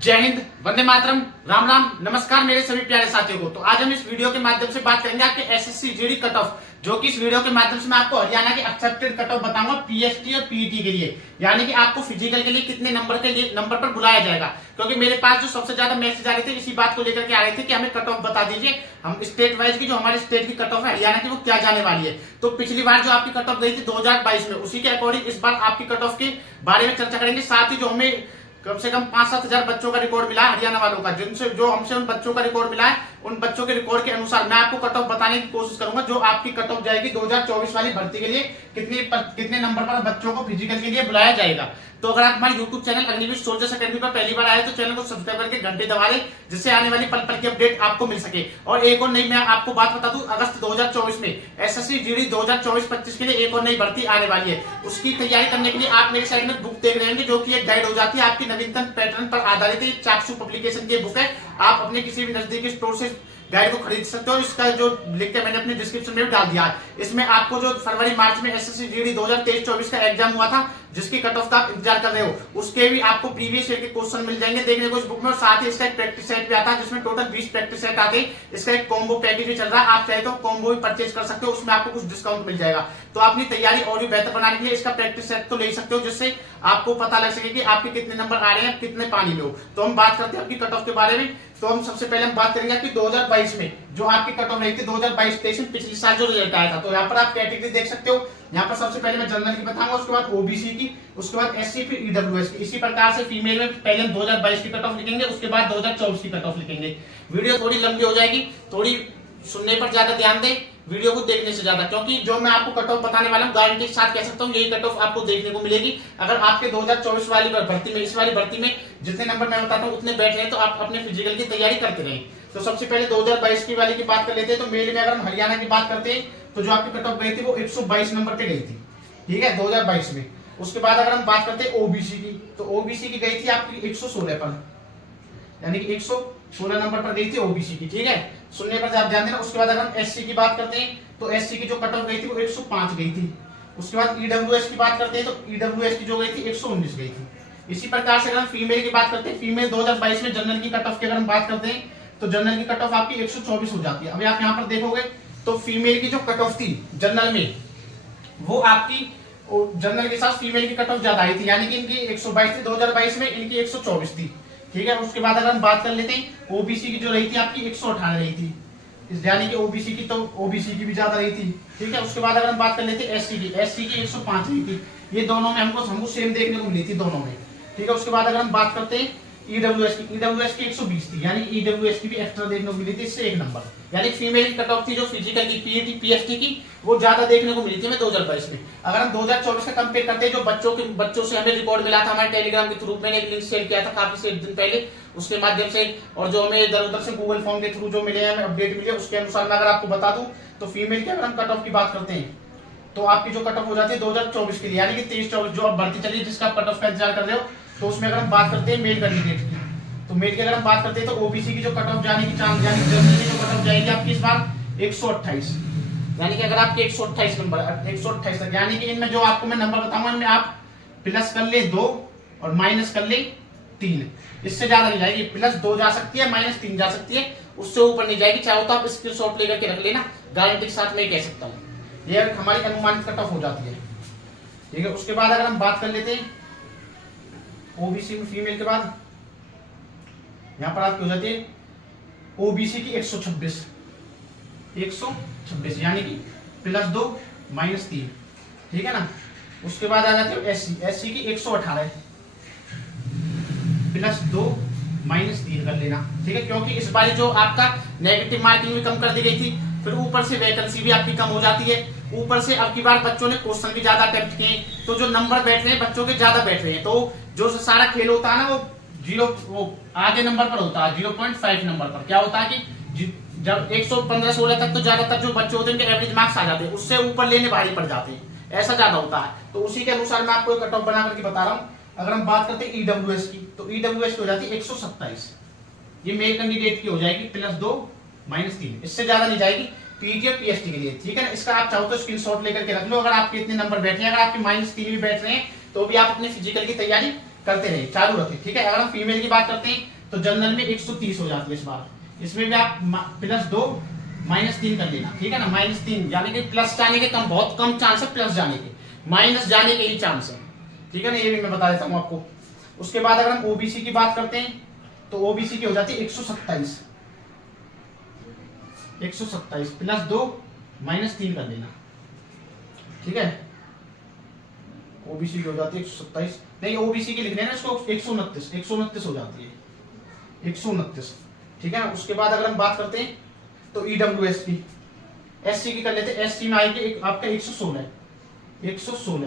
जय हिंद, वंदे मातरम, राम राम, नमस्कार मेरे सभी प्यारे साथियों को। तो आज हम इस वीडियो के माध्यम से बात करेंगे आपके एसएससी जीडी कट ऑफ, जो कि इस वीडियो के माध्यम से मैं आपको हरियाणा के एक्सेप्टेड कट ऑफ बताऊंगा पीएसटी और पीईटी के लिए, यानी कि आपको फिजिकल के लिए कितने नंबर पर बुलाया जाएगा। क्योंकि मेरे पास जो सबसे ज्यादा मैसेज आ रहे थे इसी बात को लेकर के आ रहे थे कि हमें कट ऑफ बता दीजिए, हम स्टेट वाइज की जो हमारे स्टेट की कट ऑफ है हरियाणा की वो क्या जाने वाली है। तो पिछली बार जो आपकी कट ऑफ गई थी 2022 में, उसी के अकॉर्डिंग इस बार आपकी कट ऑफ के बारे में चर्चा करेंगे। साथ ही जो हमें कम से कम 5-7 हजार बच्चों का रिकॉर्ड मिला है हरियाणा वालों का, जिनसे जो हमसे उन बच्चों का रिकॉर्ड मिला है, उन बच्चों के रिकॉर्ड के अनुसार मैं आपको कट ऑफ बताने की कोशिश करूंगा। जो आपकी कट ऑफ जाएगी 2024 वाली भर्ती के लिए कितने नंबर पर बच्चों को फिजिकल के लिए बुलाया जाएगा। तो अगर आप हमारे YouTube channel Agniveer soldiers academy पर पहली बार आए तो चैनल को सब्सक्राइब करके घंटे दबा दें, जिससे आने वाली पल पल की अपडेट आपको मिल सके। और एक और नई मैं आपको बात बता दूं, अगस्त 2024 में एसएससी जीडी 2024-25 के लिए एक और नई भर्ती आने वाली है। उसकी तैयारी करने के लिए आप मेरे साइड में बुक देख रहे होंगे, जो कि एक गाइड हो जाती है आपकी नवीनतम पैटर्न पर आधारित है। चाक्षु पब्लिकेशन की बुक है, आप अपने किसी भी नजदीकी स्टोर से गाइड को खरीद सकते हो। इसका जो लिंक है मैंने अपने डिस्क्रिप्शन में भी डाल दिया है। इसमें आपको जो फरवरी मार्च में एसएससी जीडी 2023-24 का एग्जाम हुआ था, जिसकी कट ऑफ का आप इंतजार कर रहे हो, उसके भी आपको प्रीवियस ईयर के क्वेश्चन मिल जाएंगे देखने को इस बुक में। और साथ ही इसका एक प्रैक्टिस सेट भी आता है, जिसमें टोटल 20 प्रैक्टिस सेट आते हैं। इसका एक कॉम्बो पैकेज भी चल रहा है, आप चाहे तो कॉम्बो भी परचेज कर सकते हो, उसमें आपको कुछ डिस्काउंट मिल जाएगा। तो अपनी तैयारी और भी बेहतर बनाने के लिए इसका प्रैक्टिस सेट तो ले सकते हो, जिससे आपको पता लग सके कि आपके कितने नंबर आ रहे हैं, कितने पानी में हो। तो हम बात करते हैं आपकी कट ऑफ के बारे में। तो हम सबसे पहले हम बात करेंगे आपकी 2022 में जो आपकी कट ऑफ रही थी 2022-23 में, पिछले साल जो रिजल्ट आया था। तो यहाँ पर आप कैटेगरी देख सकते हो। यहाँ पर सबसे पहले मैं जनरल की बताऊंगा, उसके बाद ओबीसी की, उसके बाद एससी, फिर ईडब्ल्यूएस की। इसी प्रकार से फीमेल में पहले हम 2022 की कट ऑफ लिखेंगे, उसके बाद 2024 की कट ऑफ लिखेंगे। वीडियो थोड़ी लंबी हो जाएगी, थोड़ी सुनने पर ज्यादा ध्यान दें वीडियो को देखने से ज्यादा, क्योंकि जो मैं आपको कट ऑफ बताने वाला हूँ गारंटी के साथ कह सकता हूँ यही कट ऑफ आपको देखने को मिलेगी। अगर आपके 2024 वाली भर्ती में, इस वाली भर्ती में जितने नंबर मैं बताता हूँ उतने बैठ रहे हैं, तो आप अपने फिजिकल की तैयारी करते रहें। तो सबसे पहले 2022 की वाली की बात कर लेते हैं। तो मेल में अगर हम हरियाणा की बात करते हैं तो जो आपकी कट ऑफ गई थी वो 122 नंबर पे गई थी, ठीक है, 2022 में। उसके बाद अगर हम बात करते हैं ओबीसी की, तो ओबीसी की गई थी आपकी 116 पर, यानी कि 116 नंबर पर गई थी ओबीसी की, ठीक है, सुनने पर आप ध्यान देना। उसके बाद अगर हम एससी की बात करते हैं तो एससी की जो कट ऑफ गई थी वो 105 गई थी। उसके बाद ईडब्ल्यूएस की बात करते हैं तो ईडब्ल्यूएस की जो गई थी 119 गई थी। इसी प्रकार से अगर हम फीमेल की बात करते हैं, फीमेल 2022 में जनरल की कट ऑफ की अगर हम बात करते हैं तो जनरल की कट ऑफ आपकी 124 हो जाती है। अभी आप यहाँ पर देखोगे तो फीमेल की जो कट ऑफ थी जनरल में, वो आपकी जनरल के साथ फीमेल की कट ऑफ ज्यादा आई थी, यानी कि इनकी 122 थी 2022 में, इनकी 124 थी, ठीक है। उसके बाद अगर हम बात कर लेते हैं ओबीसी की जो रही थी आपकी 118 रही थी, यानी कि ओबीसी की, तो ओबीसी की भी ज्यादा रही थी, ठीक है। उसके बाद अगर हम बात कर लेते हैं एससी की, एससी की 105 रही थी। ये दोनों में हमको सेम देखने को मिली थी दोनों में, ठीक है। उसके बाद अगर हम बात करते हैं ईडब्ल्यूएस की, ईडब्ल्यूएस की 120 थी, यानी ईडब्ल्यूएस की भी एक्स्ट्रा देखने को मिली थी, इससे एक नंबर, यानी फीमेल की कट ऑफ थी जो फिजिकल की पीईटी पीएसटी की, वो ज्यादा देखने को मिली थी मैं 2022 में। अगर हम 2024 का कंपेयर करते हैं, जो बच्चों से हमें रिकॉर्ड मिला था हमारे टेलीग्राम के थ्रू, मैंने एक लिंक शेयर किया था काफी से दिन पहले, उसके माध्यम से, और जो हमें इधर उधर से गूगल फॉर्म के थ्रू जो मिले हैं, हमें अपडेट मिले, उसके अनुसार मैं अगर आपको बता दूं तो फीमेल की अगर हम कट ऑफ की बात करते हैं तो आपकी जो कट ऑफ हो जाती है 2024 के लिए, यानी कि 23-24 जो अब भर्ती चली जिसका कट ऑफ का इंतजार कर रहे हो, तो उसमें अगर हम बात करते हैं मेल कैंडिडेट की, तो मेल की अगर हम बात करते हैं तो ओबीसी की जो कट ऑफ जाने की चांस, यानी जनरल की जो कट ऑफ जाएगी आपकी इस बार 128, यानी कि अगर आपके 128 नंबर 128 तक, यानी कि इनमें जो आपको मैं नंबर बताऊंगा इनमें आप प्लस कर ले 2 और माइनस कर ले 3, इससे ज्यादा नहीं जाएगी। प्लस 2 जा सकती है, माइनस 3 जा सकती है, उससे ऊपर नहीं जाएगी। चाहो तो आप स्क्रीनशॉट लेकर के रख लेना, गारंटी के साथ मैं कह सकता हूँ ये हमारी अनुमानित कट ऑफ हो जाती है, ठीक है। उसके बाद अगर हम बात कर लेते हैं ओबीसी में फीमेल के बाद, यहां पर आपकी हो जाती है ओबीसी की 126, यानी कि प्लस 2 माइनस 3, ठीक है ना। उसके बाद आ जाती है एससी, एससी की 118 प्लस 2 माइनस 3 कर लेना, ठीक है, क्योंकि इस बार जो आपका नेगेटिव मार्किंग भी कम कर दी गई थी, फिर ऊपर से वैकेंसी भी आपकी कम हो जाती है, ऊपर से अब की बार बच्चों ने क्वेश्चन भी ज्यादा अटेम्प्ट किए, तो जो नंबर बैठ रहे हैं बच्चों के ज्यादा बैठ रहे हैं, तो जो सारा खेल होता है ना वो आधे नंबर पर होता है, 0.5 नंबर पर क्या होता है कि जब 115-16 तक तो ज्यादातर जो बच्चे होते हैं उनके एवरेज मार्क्स आ जाते हैं, उससे ऊपर लेने भारी पड़ जाते हैं, ऐसा ज्यादा होता है। तो उसी के अनुसार मैं आपको कट ऑफ बना करके बता रहा हूँ। अगर हम बात करते हैं ईडब्ल्यूएस की, तो ईडब्ल्यूएस की हो जाती है 127, ये मेल कैंडिडेट की हो जाएगी प्लस 2 माइनस 3, इससे ज्यादा नहीं जाएगी पीजी और पीएसटी के लिए, ठीक है ना। इसका आप चाहो तो स्क्रीनशॉट लेकर के रख लो, अगर आपके इतने नंबर बैठे हैं, अगर आपके -3 भी बैठ रहे हैं तो भी आप अपने फिजिकल की तैयारी करते रहे, चालू रखें, ठीक है। अगर हम फीमेल की बात करते हैं तो जनरल में 130 हो जाती है इस बार, इसमें भी आप +2 -3 कर लेना, ठीक है ना। -3 यानी कि प्लस जाने के बहुत कम चांस है प्लस जाने के, माइनस जाने के ही चांस है, ठीक है ना। ये भी मैं बता देता हूँ आपको। उसके बाद अगर हम ओबीसी की बात करते हैं तो ओबीसी की हो जाती है 127 +2 -3 कर लेना, ठीक है। ओबीसी की हो जाती है 127, नहीं ओबीसी की लिखने ना इसको 129 हो जाती है, 129, ठीक है ना। उसके बाद अगर हम बात करते हैं तो ईडब्ल्यूएस की, एससी की कर लेते हैं। एससी में आएगी आपका 116 +2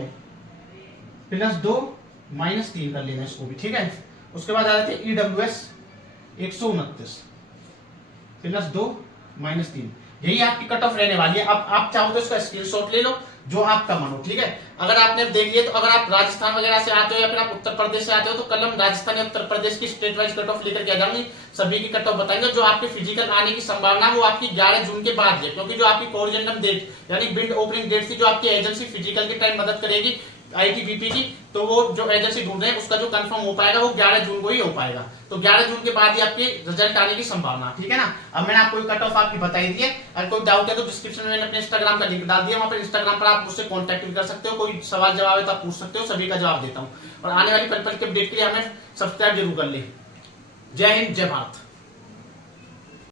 -3 कर लेना इसको भी, ठीक है। उसके बाद आ जाते हैं ईडब्ल्यूएस 129 +2 -3, यही आपकी कट ऑफ रहने वाली है। अब आप चाहो तो इसका स्क्रीनशॉट ले लो, जो आपका मन हो, ठीक है। अगर आपने देख लिया तो अगर आप राजस्थान वगैरह से आते हो या फिर आप उत्तर प्रदेश से आते हो तो कल हम राजस्थान या उत्तर प्रदेश की स्टेट वाइज कट ऑफ लेकर के आ जाएंगे, सभी की कट ऑफ बताएंगे। जो आपके फिजिकल आने की संभावना है वो आपकी 11 जून के बाद है, क्योंकि जो आपकी कोरिजेंडम डेट यानी बिड ओपनिंग डेट थी, जो आपकी एजेंसी फिजिकल के टाइम मदद करेगी आईटीबीपी की, तो वो जो एजेंसी ढूंढ रहे हैं उसका जो कंफर्म हो पाएगा वो 11 जून को ही हो पाएगा। तो 11 जून के बाद ही आपके रिजल्ट आने की संभावना, ठीक है ना। अब मैंने आपको कट ऑफ आपकी बताई दी है। अगर कोई डाउट है तो डिस्क्रिप्शन में मैंने अपने इंस्टाग्राम का लिंक डाल दिया, वहां पर इंस्टाग्राम पर आप मुझसे कॉन्टैक्ट भी कर सकते हो। कोई सवाल जवाब है तो आप पूछ सकते हो, सभी का जवाब देता हूँ। और आने वाली पल पल के अपडेट के लिए हमें सब्सक्राइब जरूर कर ले। जय हिंद, जय भारत।